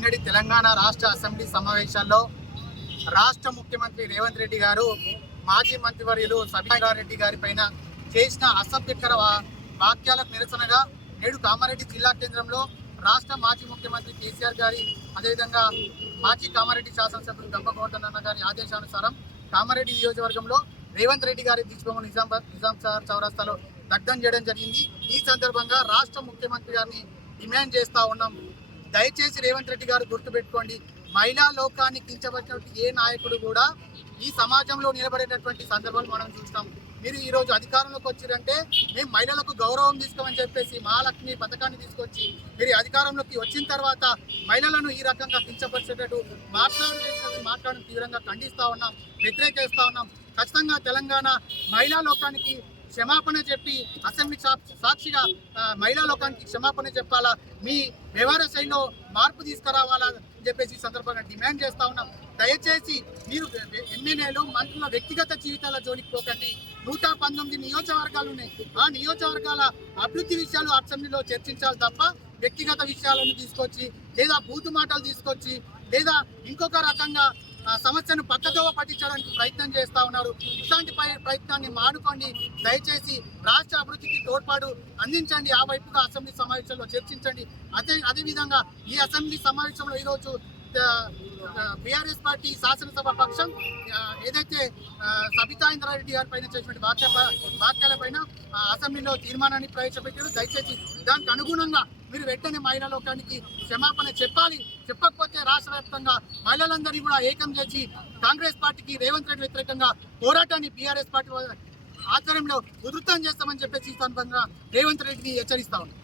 నిన్నటి తెలంగాణ రాష్ట్ర అసెంబ్లీ సమావేశాల్లో రాష్ట్ర ముఖ్యమంత్రి రేవంత్ రెడ్డి గారు మాజీ మంత్రివర్యులు సబితా రెడ్డి గారి పైన చేసిన అసభ్యకర వాక్యాలకు నిరసనగా నేడు కామారెడ్డి జిల్లా కేంద్రంలో రాష్ట్ర మాజీ ముఖ్యమంత్రి కేసీఆర్ గారి అదేవిధంగా మాజీ కామారెడ్డి శాసనసభ్యులు గంపగోవర్ధన్ అన్న గారి ఆదేశానుసారం కామారెడ్డి నియోజకవర్గంలో రేవంత్ రెడ్డి గారి దిష్టిబొమ్మ నిజాం సార్ చౌరస్తాలో దగ్ధం చేయడం జరిగింది. ఈ సందర్భంగా రాష్ట్ర ముఖ్యమంత్రి గారిని డిమాండ్ చేస్తా ఉన్నాం, దయచేసి రేవంత్ రెడ్డి గారు గుర్తుపెట్టుకోండి, మహిళా లోకాన్ని కించబడినటువంటి ఏ నాయకుడు కూడా ఈ సమాజంలో నిలబడేటటువంటి సందర్భాలు మనం చూస్తాం. మీరు ఈరోజు అధికారంలోకి వచ్చారంటే మేము మహిళలకు గౌరవం తీసుకోమని చెప్పేసి మహాలక్ష్మి పథకాన్ని తీసుకొచ్చి మీరు అధికారంలోకి వచ్చిన తర్వాత మహిళలను ఈ రకంగా కించపరిచేటట్టు మాట్లాడడం తీవ్రంగా ఖండిస్తూ ఉన్నాం, వ్యతిరేకిస్తూ ఉన్నాం. ఖచ్చితంగా తెలంగాణ మహిళా లోకానికి క్షమాపణ చెప్పి అసెంబ్లీ సాక్షిగా మహిళా లోకానికి క్షమాపణ చెప్పాలా, మీ వ్యవహార శైలిలో మార్పు తీసుకురావాలని చెప్పేసి ఈ సందర్భంగా డిమాండ్ చేస్తా ఉన్నాం. దయచేసి మీరు ఎమ్మెల్యేలు మంత్రుల వ్యక్తిగత జీవితాల జోలికి పోకండి. 119 నియోజకవర్గాలు ఉన్నాయి. ఆ నియోజకవర్గాల అభివృద్ధి విషయాలు అసెంబ్లీలో చర్చించాలి తప్ప వ్యక్తిగత విషయాలను తీసుకొచ్చి లేదా బూతు మాటలు తీసుకొచ్చి లేదా ఇంకొక రకంగా సమస్యను పక్కదోవ పట్టించడానికి ప్రయత్నం చేస్తూ ఉన్నారు. ఇట్లాంటి ప్రయత్నాన్ని మానుకోండి. దయచేసి రాష్ట్ర అభివృద్ధికి తోడ్పాటు అందించండి. ఆ వైపుగా అసెంబ్లీ సమావేశంలో చర్చించండి. అదేవిధంగా ఈ అసెంబ్లీ సమావేశంలో ఈరోజు బీఆర్ఎస్ పార్టీ శాసనసభ పక్షం ఏదైతే సబితా రెడ్డి గారి పైన చేసినటువంటి వాక్యాలపైన అసెంబ్లీలో తీర్మానాన్ని ప్రవేశపెట్టారు. దయచేసి దానికి అనుగుణంగా మీరు వెంటనే మహిళా లోకానికి క్షమాపణ చెప్పాలి. చెప్పకపోతే రాష్ట్ర వ్యాప్తంగా మహిళలందరినీ కూడా ఏకం చేసి కాంగ్రెస్ పార్టీకి రేవంత్ రెడ్డి వ్యతిరేకంగా పోరాటాన్ని బీఆర్ఎస్ పార్టీ ఆధ్వర్యంలో ఉధృతం చేస్తామని చెప్పేసి ఈ సందర్భంగా రేవంత్ రెడ్డిని హెచ్చరిస్తా ఉన్నాం.